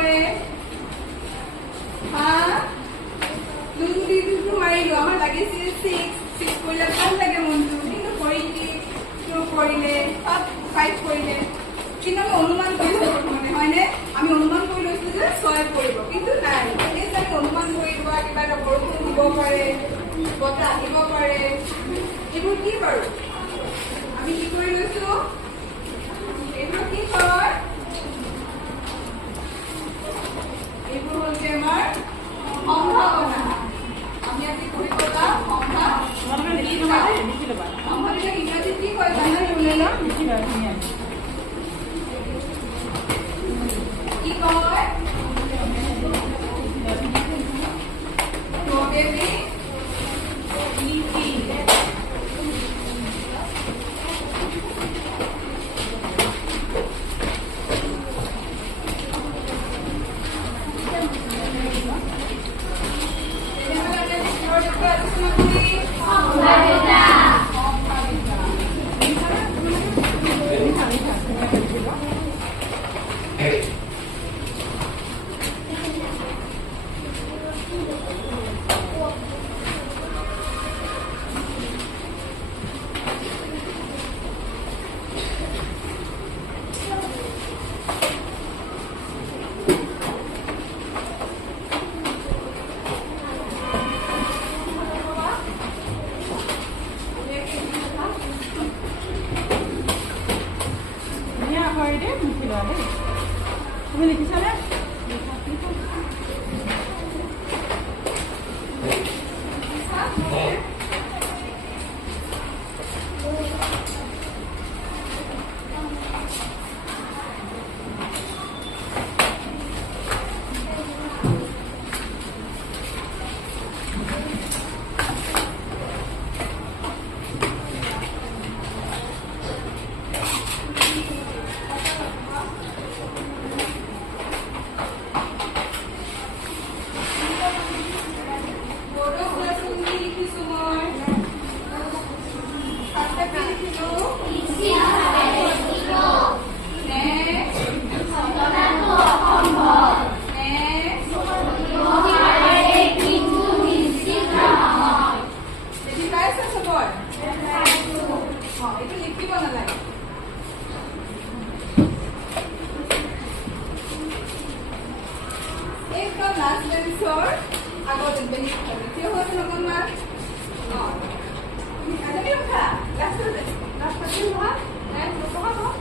কৰে হা দুটো মাৰিলো আমাৰ লাগিছিল 6 কৰিলে ভাল লাগে মনটো কিন্তু কৰিলে 5 কৰিলে কিন্তু আমি অনুমান কৰিলো মানে হয়নে আমি অনুমান কৰি লৈছিলো যে 6 কৰিব কিন্তু নাই আমি অনুমান কৰি লোৱা কিবা এটা বৰষুণ দিব পাৰে বতাহ আহিব পাৰে এইবোৰ কি বাৰু আমি কি কৰি লৈছো এইবোৰ কি কয় এইবোৰ হৈছে আমাৰ সম্ভাৱনা আমি আজি পঢ়িব যাম সম্ভাৱনা ইংৰাজীত কি কয় জানা শুনিলা কি কয় তুমি লিখিছানে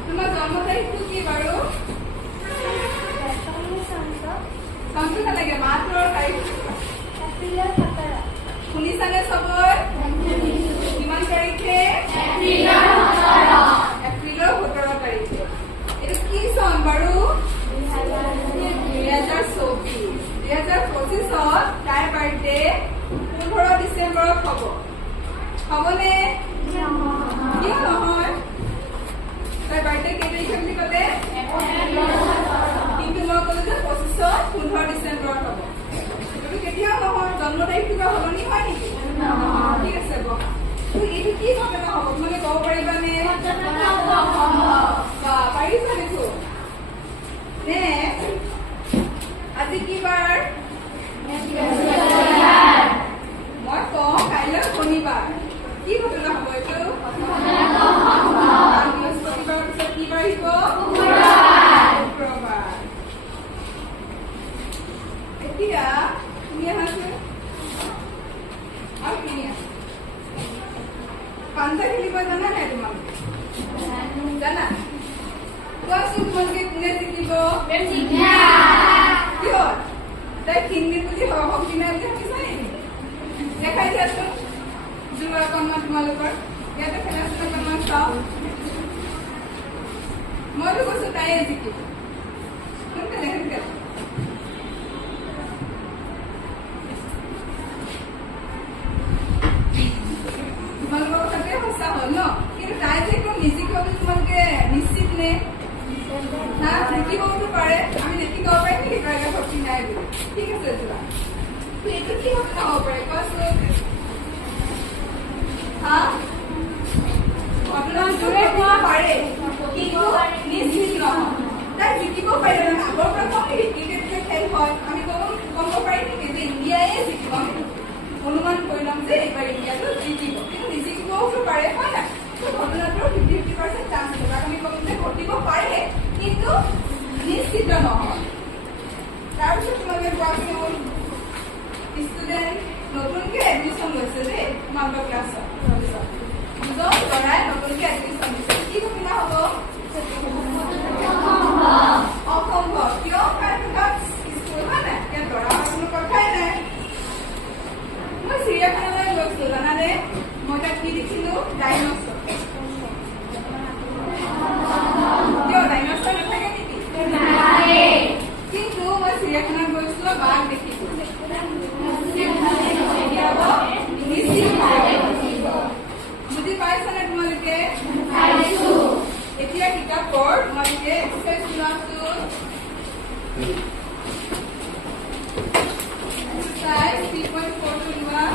তোমাৰ জন্ম তাৰিখটো কি বাৰু চামটো নালাগে মাহটোৰ তাৰিখ শুনিছানে চবৰ কিমান তাৰিখে এপ্ৰিলৰ 17 তাৰিখে এইটো কি চন বাৰু 2024 তাইৰ বাৰ্থডে 15 ডিচেম্বৰত হ'বনে কিয় নহয় তাইৰ বাৰ্থডে কেই তাৰিখে বুলি ক'লে কিন্তু মই ক'লো যে 15 ডিচেম্বৰত হ'ব তুমি কেতিয়াও নহয় জন্ম তাৰিখ কিবা সলনি হয় নেকি ঠিক আছে এইটো কি ঘটনা হ'ব তোমালোকে ক'ব পাৰিবানে পাৰিবা দেখোন নে আজি কি বাৰ মই কওঁ কাইলৈ শনিবাৰ কি ঘটনা হ'ব এইটো বৃহস্পতিবাৰৰ পিছত কি বাৰ আহিব শুক্ৰবাৰ এতিয়া তুমি আহাচোন আৰু তুমি আহা পাঞ্জা খেলিব জানা নাই তোমালোকে জানা কোৱাচোন তোমালোকে কোনে জিকিব কিহত তাই হিন্দী বুলি শক্তি নাই বুলি ভাবিছা নেকি দেখাই দিয়াচোন যোৱা অকণমান তোমালোকৰ ইয়াতে খেলাচোন অকণমান চাওঁ মইতো কৈছো তাইয়ে জিকিব সোনকালে সোনকালে তোমালোকৰ কথাটোৱে সঁচা হ'ল ন কিন্তু তাই যে একদম নিজিকিব বুলি তোমালোকে নিশ্চিত নে না জিকিবতো পাৰে আমি নিজিকাব পাৰিম নেকি তাইৰ শক্তি নাই বুলি ঠিক আছে যোৱা এইটো কি কথা হ'ব পাৰে কোৱাচোন ঘটনাটোৱে কোৱা পাৰে কিন্তু নিশ্চিত নহয় তাই জিকিব পাৰিলে আগৰ পৰা কম নেকি ক্ৰিকেট হয় আমি গম পাৰি নেকি যে ইণ্ডিয়াই জিকিব আমি অনুমান কৰি ল'ম যে এইবাৰ ইণ্ডিয়াটো জিকিব কিন্তু নিজিকিবও পাৰে হয় নাই ঘটনাটোৰ 50-50% চান্স থাকে আমি ক'ম যে ঘটিব পাৰে কিন্তু নিশ্চিত নহয় তাৰপিছত তোমালোকে কোৱাচোন ষ্টুডেণ্ট নতুনকৈ এডমিশ্যন লৈছে দেই তোমালোকৰ ক্লাছত দুজন ল'ৰাই নতুনকৈ এডমিশ্যন দিছে কি সুবিধা হ'ব অসম্ভৱ কিয় কাৰণ স্কুল হয় নাই ইয়াত ল'ৰা কোনো কথাই নাই মই চিৰিয়াখানালৈ গৈছো জানানে মই তাত কি দেখিলো ডাইনছৰ কিয় ডাইনছৰ নাথাকে নেকি কিন্তু মই চিৰিয়াখানাত গৈছিলো বাঘ দেখিছো বুজি পাইছানে তোমালোকে এতিয়া কিতাপৰ তোমালোকে এক্সাৰচাইজ লোৱাচোন এক্সাৰচাইজ 3.4 লোৱা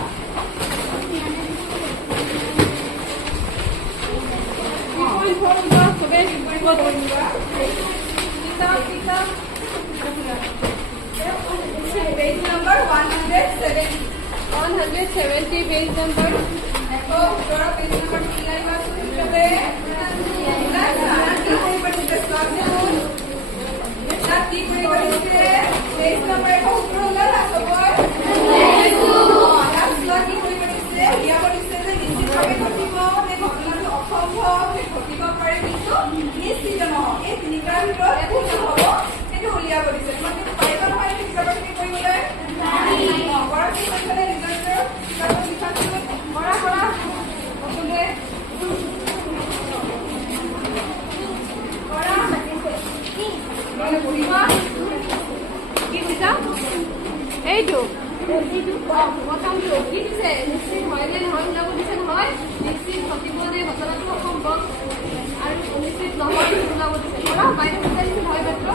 page number 170 page number echo pura page number nilai basu hobe ki kori parise page number echo uttor hola na soboy last la ki kori parise ya parise je nischit bhabe ghotibo ne ghotnato অসম্ভৱ ঘটিব পাৰে কিন্তু নিশ্চিত নহয় এই তিনিটাৰ ভিতৰত কোনটো হ'ব সেইটো উলিয়াব দিছে তোমালোকে পাৰিবা নহয় কিতাপৰ কি কৰিবলৈ কৰা কি কৰিছিলে ৰিজাল্টৰ কিতাপৰ লিখাটো কৰা সকলোৱে কৰা মানে পঢ়িবা কি দিছা এইটো প্ৰথমটো কি দিছে নিশ্চিত হয় নে নহয় ওলাব দিছে নহয় নিশ্চিত ঘটিব নে ঘটনাটো অসম্ভৱ আৰু নিশ্চিত নহয় ওলাব দিছে কৰা বাইদেউ বুজাইছে হয় মাত্ৰ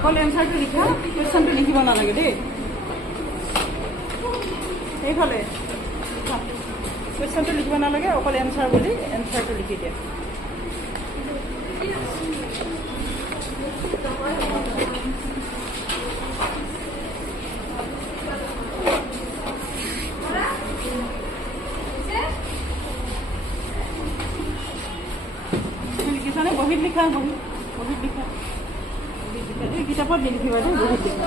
অকল এনচাৰটো লিখা কুৱেশ্যনটো লিখিব নালাগে দেই এইফালে কুৱেশ্যনটো লিখিব নালাগে অকল এনচাৰ বুলি এনচাৰটো লিখি দিয়ে লিখিছানে বহীত লিখা বহীত লিখা এই কিতাপত লিখিবা দেই বহুত লিখা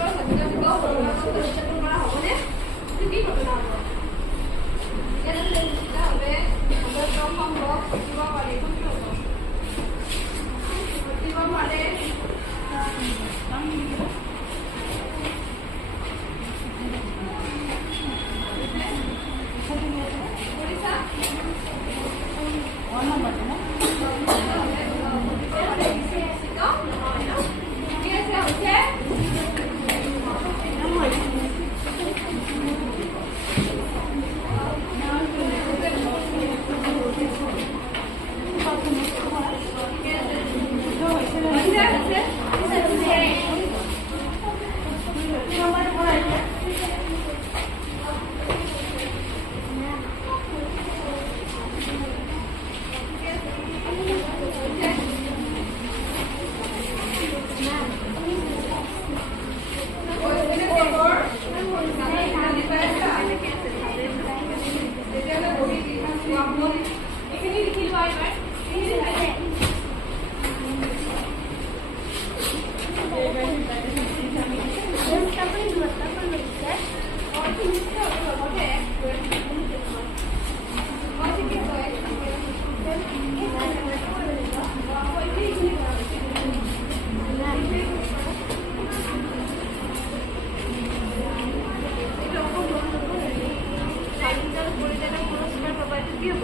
কি হ'ব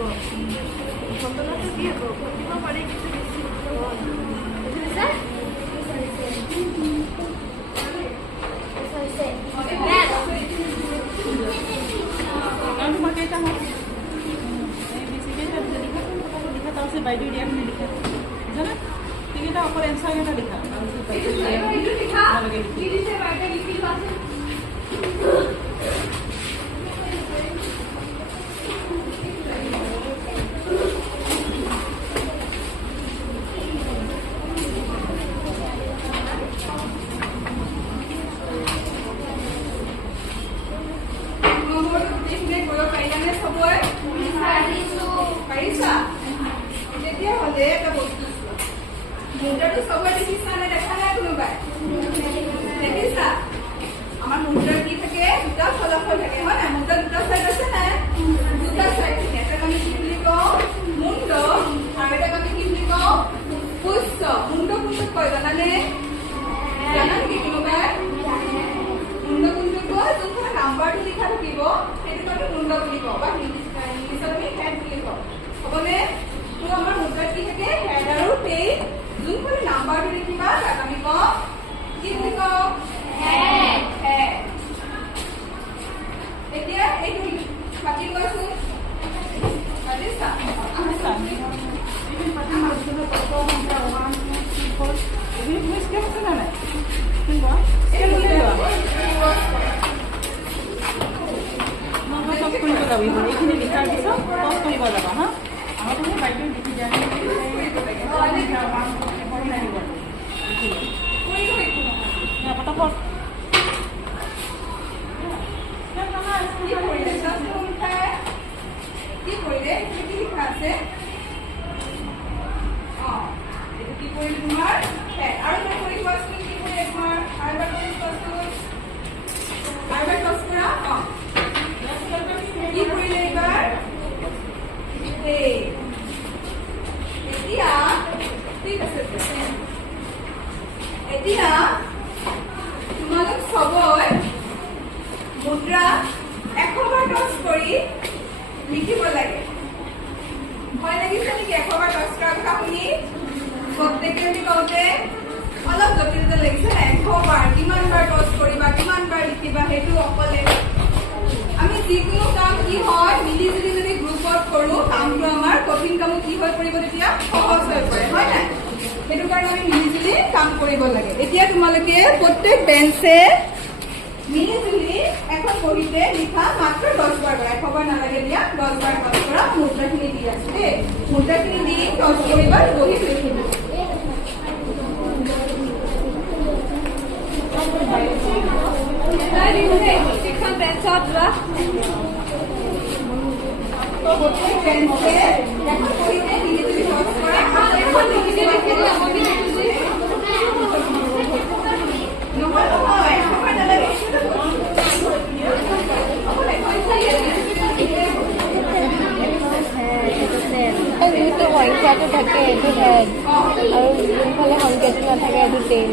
ঘটনাটো কি হ'ব ঘটিব পাৰে কিন্তু বেছি বুজিছা তোমার কেটা হয় লিখা তাও সে বাইরে দিয়া করে লিখা জানা ঠিক এটা অপর অ্যানসার এটা লিখা এটা লিখা কি দিছে বাইরে লিখি আছে মুদ্ৰাটো সবৰে দেখিছা নে দেখা নাই কোনোবাই দেখিছা আমাৰ মুদ্ৰাৰ কি থাকে দুটা ফলাফল থাকে হয় না মুদ্ৰা দুটা সাইড আছে না দুটা সাইড থাকে এটা আমি কি বুলি কওঁ মুণ্ড আৰু এটা আমি কি বুলি কওঁ পুষ্প মুণ্ড কোনটো কয় জানানে জানা নেকি কোনোবাই মুণ্ড কোনটো কয় যোনটো নাম্বাৰটো লিখা থাকিব সেইটো আমি মুণ্ড বুলি কওঁ বা ইংলিছত আমি হেড বুলি কওঁ হ'বনে তো আমাৰ মুদ্ৰাত কি থাকে হেড আৰু টেইল যোনটো নাম্বাৰটো লিখিবা তাক আমি কওঁ কি বুলি কওঁ হেড হেড এতিয়া এইটো পাতি কোৱাচোন পাতিছা এইখিনি লিখাৰ পিছত টচ কৰিব যাবা হা আমাৰ তুমি বাইদেউ লিখি দিয়া পটাপট কি কৰিলে কি লিখা আছে এইটো কি কৰিলে তোমাৰ আৰু এটা কৰি কোৱাচোন কি কৰিলে তোমাৰ আৰু এবাৰ কৰি কোৱাচোন আৰু এবাৰ টচ কৰা কি কৰিলে এইবাৰ এতিয়া ঠিক আছে এতিয়া তোমালোক সবই মুদ্ৰা 100 বাৰ টচ কৰি লিখিব লাগে ভয় লাগিছে নেকি 100 বাৰ টচ কৰাৰ কথা শুনি প্ৰত্যেকে আমি কওঁতে অলপ জটিলতা লাগিছে 100 বাৰ কিমান বাৰ টচ কৰিবা কিমান বাৰ লিখিবা সেইটো অকলে আমি যিকোনো কাম কি হয় মিলি জুলি যদি গ্ৰুপত কৰো কামটো আমাৰ কঠিন কামো কি হৈ পৰিব তেতিয়া সহজ হৈ পৰে হয় নাই সেইটো কাৰণে আমি মিলি জুলি কাম কৰিব লাগে এতিয়া তোমালোকে প্ৰত্যেক বেঞ্চে মিলি জুলি এখন বহিতে লিখা মাত্ৰ 10 বাৰ কৰা 100 বাৰ নালাগে দিয়া 10 বাৰ টচ কৰা মুদ্ৰাখিনি দি আছে দেই মুদ্ৰাখিনি দি টচ কৰিবা বহিত লিখিব এখন বেঞ্চত যোৱা প্ৰত্যেক বেঞ্চে এখন বহিতে মিলি জুলি টচ কৰা এখন লিখিলে নহয় সময় নালাগে যিটো সংখ্যাটো থাকে এইটো হেড আৰু যোনফালে সংখ্যাটো নাথাকে এইটো টেইল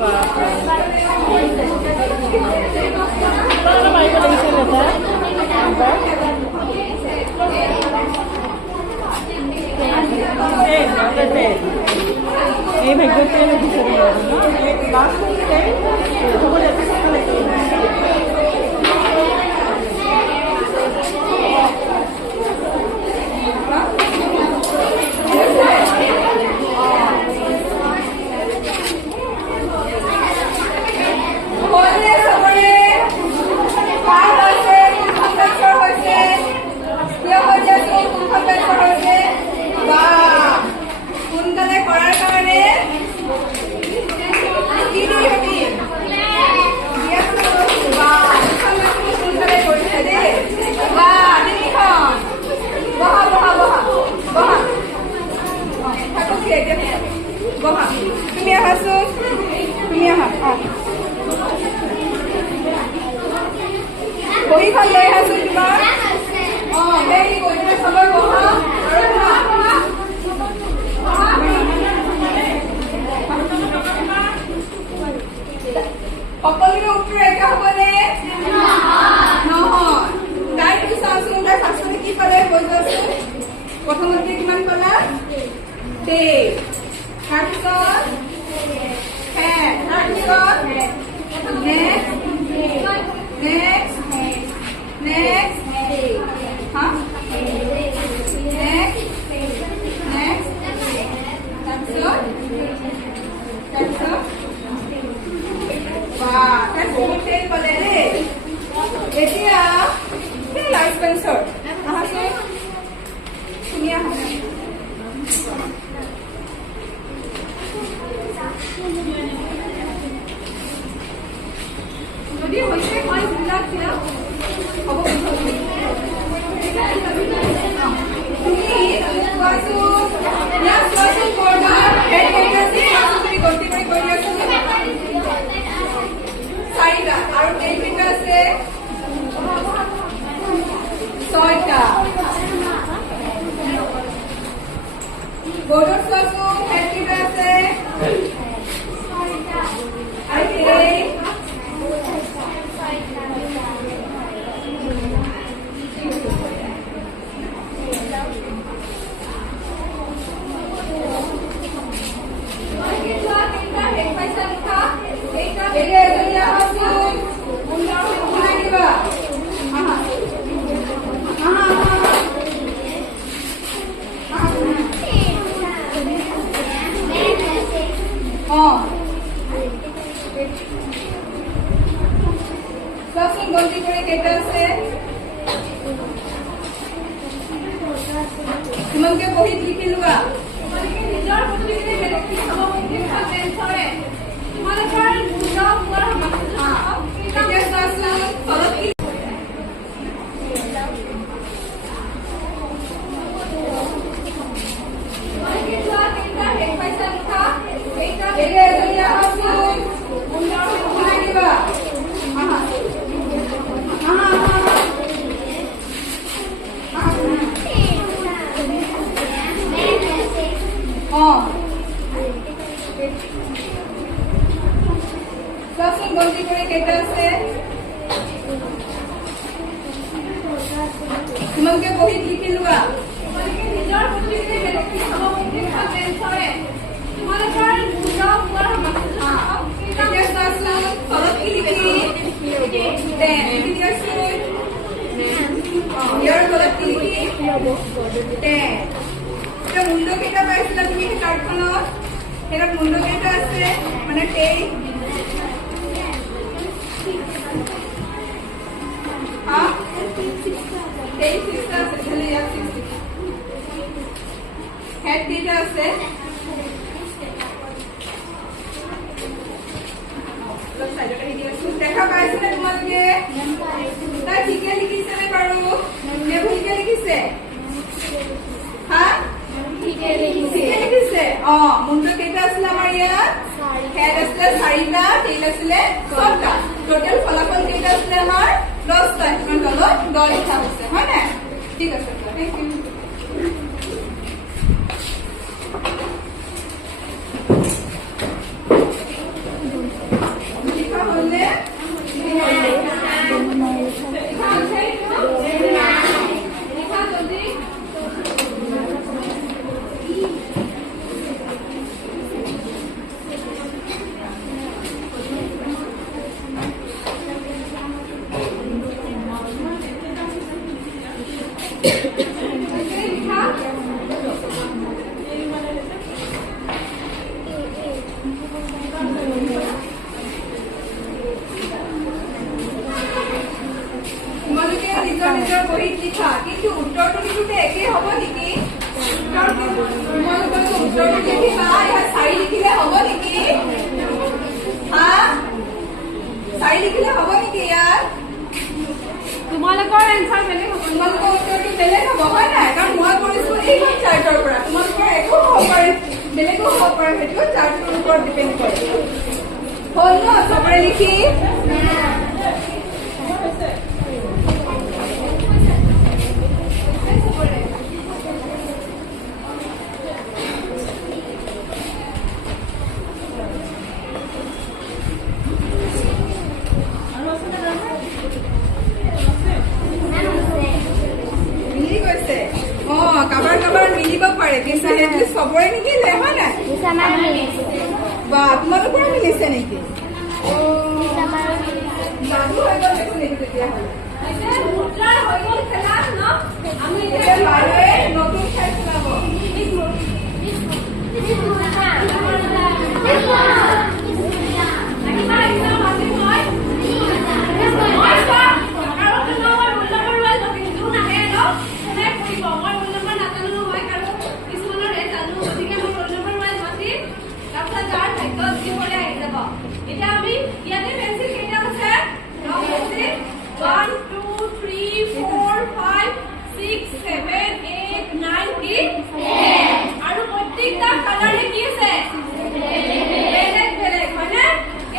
Wow. এই ভাগ্য তেল বিচাৰি লাষ্ট তেল হ'ব দে তুমি আহাচোন তুমি আহা বহীখন লৈ আহাচোন তোমাৰ সেই বহীখন চবৰ বহা সকলোৰে উত্তৰ একে হ'বনে? নহয়। তাই তুমি চাওঁচোন তাই শাস্ত্ৰতে কি পালে কৈ যোৱাচোন। প্ৰথমতে কিমান পালা? তেইছ। তাৰপিছত তাৰপিছত নেক্সট বহুত তেল পালে দেই। এতিয়া লাইফ পেঞ্চৰ আহাচোন তুমি আহা যদি হৈছে মই জিলাত হ'ব তুমি চোৱাচোন বৰ্ডাৰ তুমি গন্তি কৰি কৈ দিয়াচোন চাৰিটা আৰু কেইটা আছে ছয়টা বৰ্ডত চোৱাচোন কেইটা আছে চোৱাচোন গন্তি কৰি কেইটা আছে তোমালোকে বহীত লিখি লোৱা নিজৰ চোৱাচোন গন্তি কৰি কেইটা আছে তোমালোকে বহীত লিখি লোৱা নিজৰ মুণ্ড কেইটা পাইছিলা তুমি সেই কাৰ্ডখনত সেইটা মুণ্ড কেইটা আছে মানে তেইছ হেড কেইটা আছে দেখা পাইছেনে তোমালোকে তাই ঠিকে লিখিছে নে বাৰু নে ভুলকে লিখিছে হা ঠিকে লিখিছে মুণ্ড কেইটা আছিলে আমাৰ ইয়াত হেড আছিলে চাৰিটা টেইল আছিলে ছটা টোটেল ফলাফল কেইটা আছিলে আমাৰ 10টা ইমান তলত 10 লিখা হৈছে হয় নাই ঠিক আছে থেংক ইউ লিখা হ'লে লিখা জলদি উত্তৰটো লিখিবা ইয়াত 4 লিখিলে হ'ব নেকি হা 4 লিখিলে হ'ব নেকি ইয়াত তোমালোকৰ এনচাৰ বেলেগ হ'ব তোমালোকৰ উত্তৰটো বেলেগ হ'ব হয় নাই কাৰণ মই কৰিছো এইখন চাৰ্টৰ পৰা তোমালোকৰ একো হ'ব পাৰে বেলেগো হ'ব পাৰে সেইটো চাৰ্টৰ ওপৰত ডিপেণ্ড কৰে হ'ল ন চবৰে লিখি মিলি গৈছে কাবাৰ মিলিব পাৰে কিন্তু এটলিষ্ট চবৰে নিমিলে হয় নাই বা তোমালোকৰ মিলিছে নেকি যাদু হৈ গ'ল দেখোন এইটো তেতিয়াহ'লে মুদ্ৰাৰ হৈ গ'ল খেলা ন আমি এতিয়া বাৰে নতুন ঠাই চলাব এতিয়া আমি ইয়াতে পেন্সিল কেইটা আছে 1 2 3 4 5 6 7 8 9 কি আৰু প্ৰত্যেকটা কালাৰে কি আছে বেলেগ বেলেগ হয়নে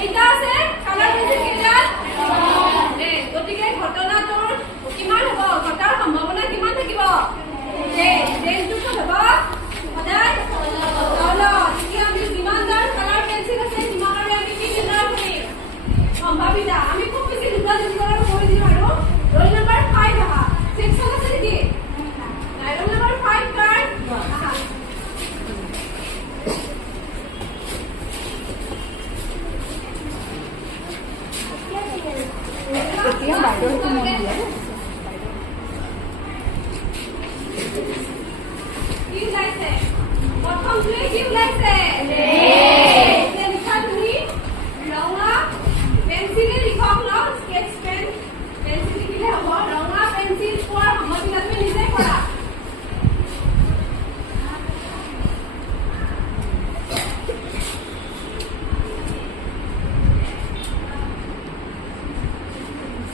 এইটা আছে কালাৰ পেন্সিল কেইটা গতিকে ঘটনাটোৰ কিমান হ'ব ঘটাৰ সম্ভাৱনা কিমান থাকিব দেশটো হ'ব সদায় এতিয়া আমি যিমানদাৰ কালাৰ পেন্সিল আছে সিমানৰে আমি কি নিৰ্ণয় কৰিম সম্ভাৱিতা আমি খুব বেছি দুটা নিৰ্ণয় কৰি দিম আৰু ৰোল নম্বৰ 5 আহা সেকশন আছে নেকি ৰোল নম্বৰ 5 কাৰ্ড আহা এতিয়া বাইদেউ মন দিয়ে কি ওলাইছে প্ৰথমটোৱে কি ওলাইছে লিখা তুমি ৰঙা পেন্সিলে লিখক ন স্কেচ পেন পেন্সিল লিখিলে হ'ব ৰঙা পেন্সিল পোৱাৰ সম্ভাৱনা তুমি নিজে কৰা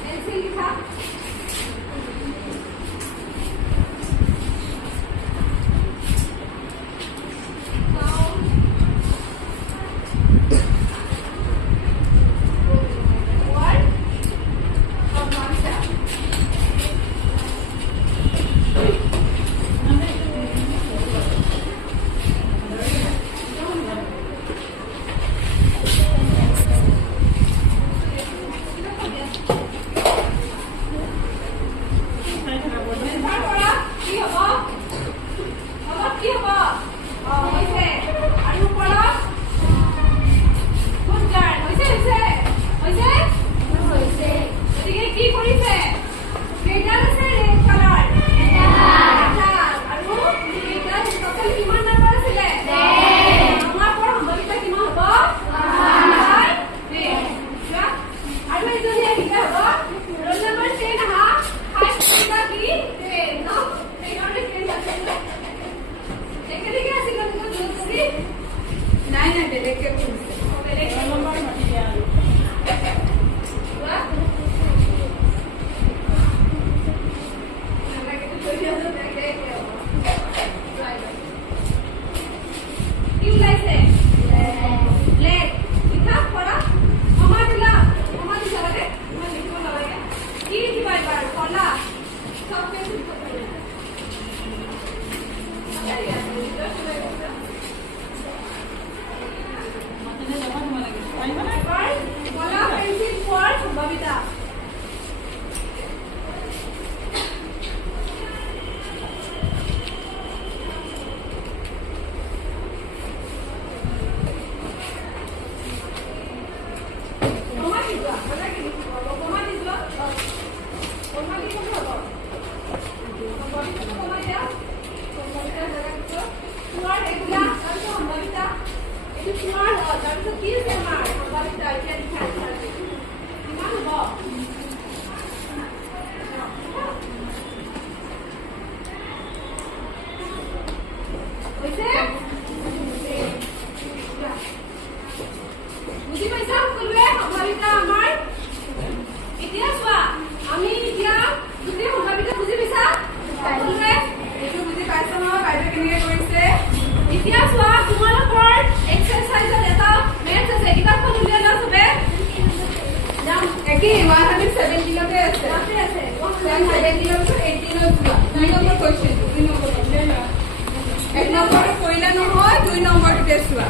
পেন্সিল লিখা এতিয়া চোৱা তোমালোকৰ এক্সাৰসাইজৰ এটা মেথছ আছে কিতাপখন উলিয়াই লোৱা চবে যাম একেই 117তে আছে তাতে আছে 117 18 2 নম্বৰ কুৱেশ্যন 2 নম্বৰ এক নম্বৰটো কৰিলে নহয় 2 নম্বৰটোতে চোৱা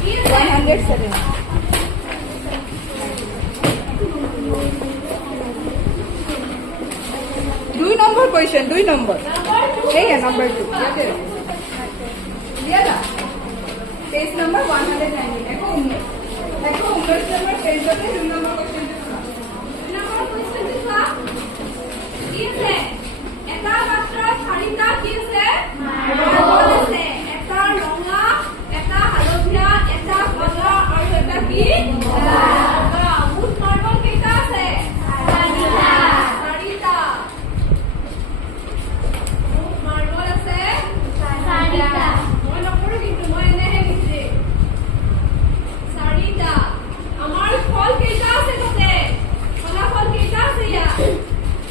কি আছে 107 2 নম্বৰ কুৱেশ্যন 2 নম্বৰ এইয়া নম্বৰ 2 ইয়াতে দিয়া না পেজ নম্বৰ 119 একো 19 নম্বৰ পেজতে 2 নম্বৰ কুৱেশ্যনটো চোৱা নম্বৰ কুৱেশ্যনটো চোৱা কি আছে এটা পাত্ৰত চাৰিটা কি আছে মাৰ্বল আছে এটা ৰঙা এটা হালধীয়া এটা বগা আৰু এটা কি বগা মুঠ মাৰ্বল কেইটা আছে চাৰিটা মুঠ মাৰ্বল আছে চাৰিটা মই নকৰো কিন্তু মই এনেহে লিখিছে চাৰিটা আমাৰ ফল কেইটা আছে তাতে ফলাফল কেইটা আছে ইয়াত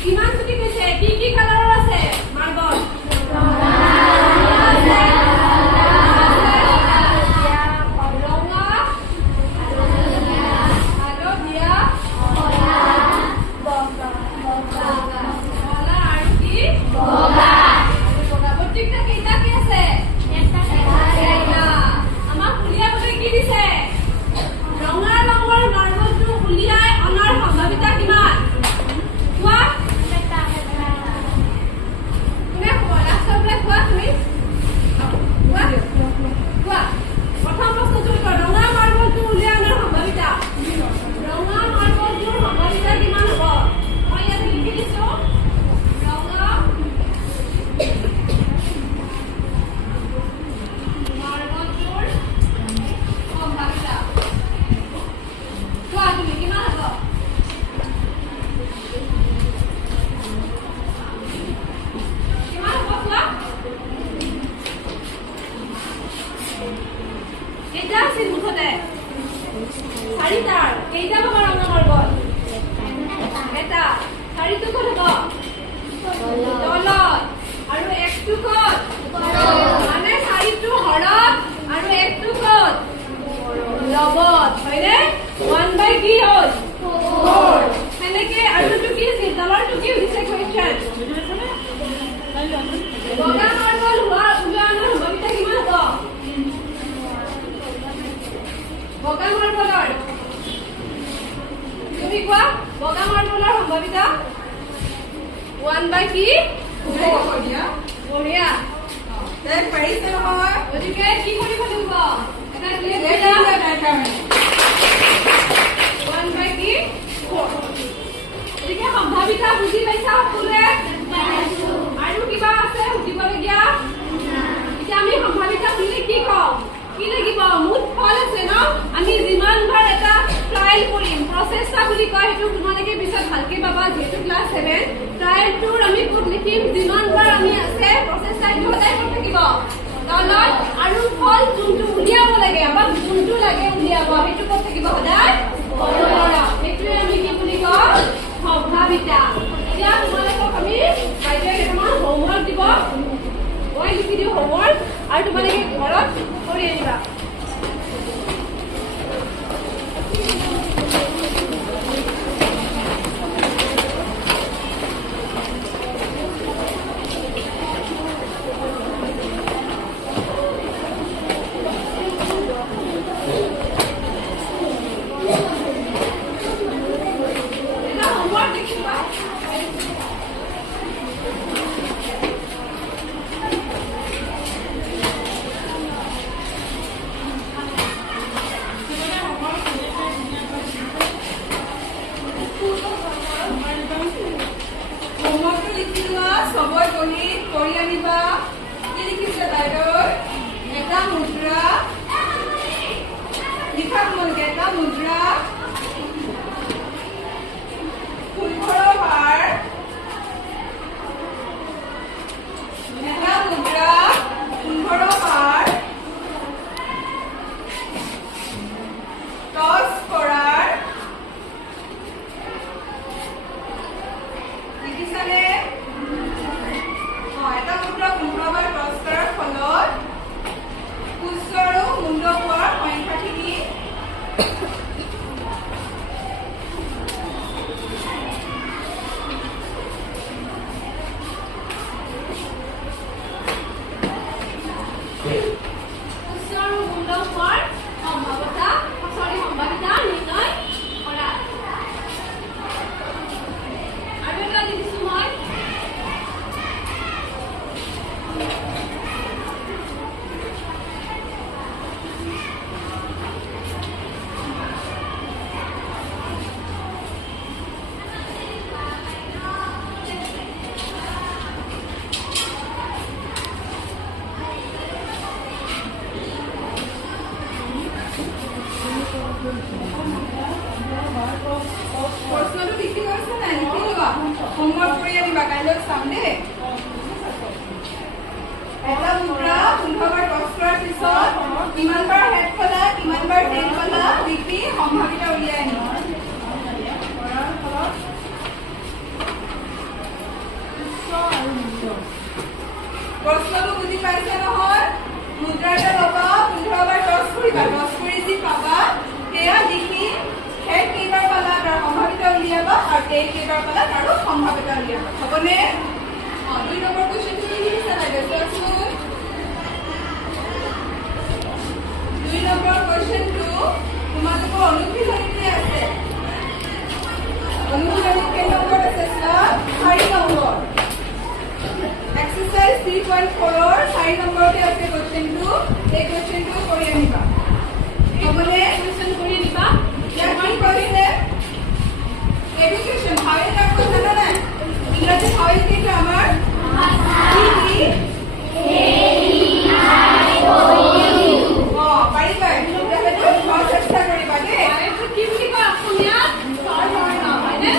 কিমান কোটি কৈছে কি কালাৰৰ আছে মাৰ্বল ৰঙা হালধীয়া কলা আৰু কি বগা প্ৰত্যেকটা কেইটা কি আছে এটা আমাক উলিয়াবলৈ কি দিছে ৰঙা ৰঙৰ মাৰ্বলটো উলিয়াই অনাৰ সম্ভাৱিতা কিমান কোৱা কোনে ক'ব লাষ্টৰ বোলে কোৱা তুমি কোৱা কোৱা প্ৰথম প্ৰশ্নটো কোৱা ৰঙা মাৰ্বলটো উলিয়াই অনাৰ সম্ভাৱিতা ৰঙা মাৰ্বলটোৰ সম্ভাৱিতা কিমান হ'ব মই ইয়াত লিখি দিছো ৰঙা মাৰ্বলটোৰ সম্ভাৱিতা কোৱা তুমি কিমান হ'ব কিমান হ'ব কোৱা কেইটা আছিল মুঠতে চাৰিটাৰ কেইটা হ'ব ৰঙা মাৰ্বল এটা চাৰিটো ক'ত হ'ব তলত আৰু একটো ক'ত মানে চাৰিটো হৰত আৰু একটো ক'ত লগত হয়নে 1 by কি হ'ল 4 সেনেকে আৰু এইটো কি আছিল তলৰটো কি হৈছে কুৱেশ্যন বগা মাৰ্বল ওলোৱাৰ সম্ভাৱিতা কিমান হ'ব বগা মাৰ্বলৰ তুমি কোৱা বগা মাৰ্বলৰ সম্ভাৱিতা 1 by কি 4 দিয়া বঢ়িয়া তাই পাৰিছে নহয় গতিকে কি কৰিব লাগিব এটা ক্লিয়াৰ লেট কৰিলা তাই কাৰণে 1 by কি 4 গতিকে সম্ভাৱিতা বুজি পাইছা সকলোৱে আৰু কিবা আছে সুধিবলগীয়া এতিয়া আমি সম্ভাৱিতা বুলিলে কি কওঁ কি লাগিব মুঠ ফল আছে ন আমি যিমানবাৰ এটা ট্ৰায়েল কৰিম প্ৰচেষ্টা বুলি কয় সেইটো তোমালোকে পিছত ভালকে পাবা যিহেতু ক্লাছ 7 ট্ৰায়েলটোৰ আমি ক'ত লিখিম যিমানবাৰ আমি আছে প্ৰচেষ্টা সেইটো সদায় ক'ত থাকিব তলত আৰু ফল যোনটো উলিয়াব লাগে আমাক যোনটো লাগে উলিয়াব সেইটো ক'ত থাকিব সদায় সেইটোৱে আমি কি বুলি কওঁ সম্ভাৱিতা এতিয়া তোমালোকক আমি বাইদেৱে কেইটামান হোমৱৰ্ক দিব মই লিখি দিওঁ হোমৱৰ্ক আৰু তোমালোকে ঘৰত কৰি আনিবা এটা হোমৱৰ্ক দেখিবা হোমৱৰ্কটো লিখি লোৱা চবৰে বহীত কৰি আনিবা কি লিখিছে বাইদেউ এটা মুদ্ৰা লিখা তোমালোকে এটা মুদ্ৰা ফুলঘৰৰ হাৰ এটা মুদ্ৰা ফুলঘৰৰ হাৰ টচ কৰাৰ লিখিছানে এটা মুদ্ৰা 15 এটা মুদ্ৰা 15 বাৰ টছ কৰাৰ পিছত কিমান বাৰ হেড পালা, কিমান বাৰ টেইল পালা লিখি সম্ভাৱিতা উলিয়াই আনিবা। কৰাৰ ফলত প্ৰশ্নটো বুজি পাইছে নহয়? মুদ্ৰা এটা ল'বা, 15 বাৰ টছ কৰিবা, টছ কৰি যি পাবা সেয়া লিখি হেড কেইবাৰ পালা তাৰ সম্ভাৱিতা উলিয়াবা আৰু টেইল কেইবাৰ পালা তাৰো সম্ভাৱিতা উলিয়াবা। হ'বনে? 2 নম্বৰ কুৱেশ্যনটো কি লিখিছা লাগে চোৱাচোন। 2 নম্বৰ কুৱেশ্যনটো তোমালোকৰ অনুশীলনীতে আছে। অনুশীলনী কেই নম্বৰ আছে চোৱা? 4 নম্বৰ। এক্সাৰসাইজ 3.4 ৰ 4 নম্বৰতে আছে কুৱেশ্যনটো। এই কুৱেশ্যনটো কৰি আনিবা। হ'বনে? কুৱেশ্যন কৰি দিবা। ইয়াত কি কৰিছে? এডুকেশ্যন হাৱেল কাক জানা নাই? ইংৰাজী হাৱেল কেইটা আমাৰ পাৰিবা। চেষ্টা কৰিবা দেই। কি বুলি কয় অসমীয়াত? স্বৰবৰ্ণ, হয়নে?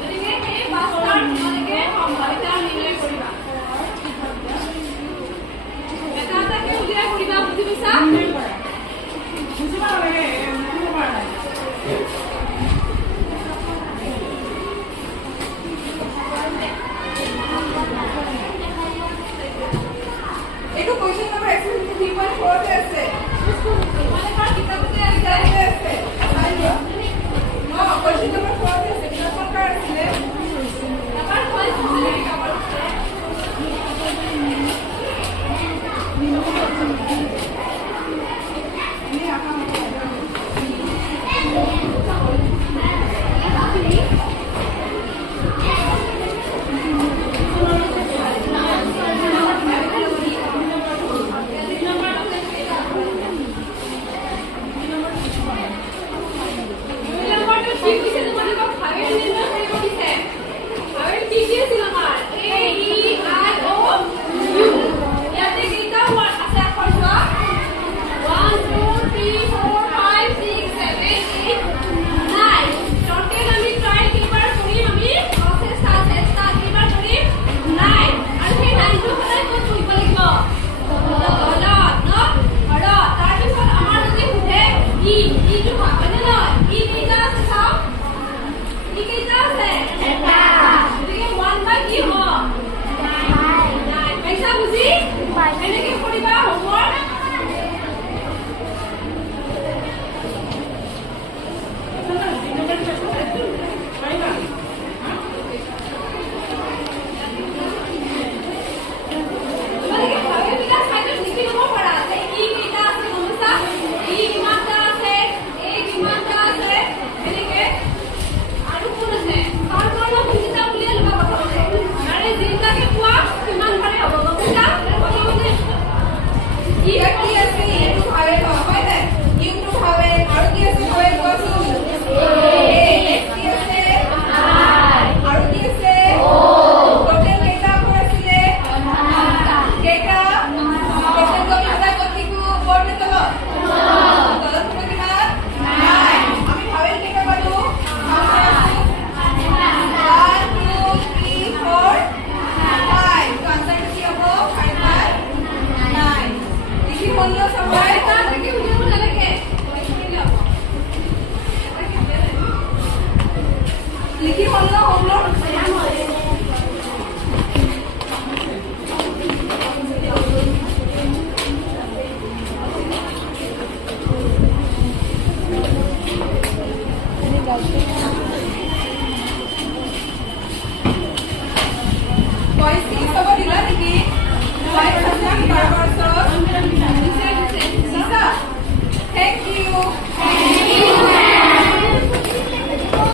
গতিকে সেই পাঁচটাৰ তোমালোকে সম্ভাৱিতা নিৰ্ণয় কৰিবা। এটা এটাকে উলিয়াই কৰিবা, বুজি পাইছা? বুজিব লাগে, বুজিব পৰা নাই। এইটো কুৱেশ্যন নম্বৰ এক্সাৰসাইজ 3.4 তে আছে। তোমালোকৰ কিতাপতে আছে। কিতাপতে আছে। চাই লোৱা। কুৱেশ্যন নম্বৰ 4 তে আছে। কিতাপখন কাৰ আছিলে? এবাৰ কৈ চাব লাগে। এনেই আহা এনেকে কৰিবা হোমৱৰ্ক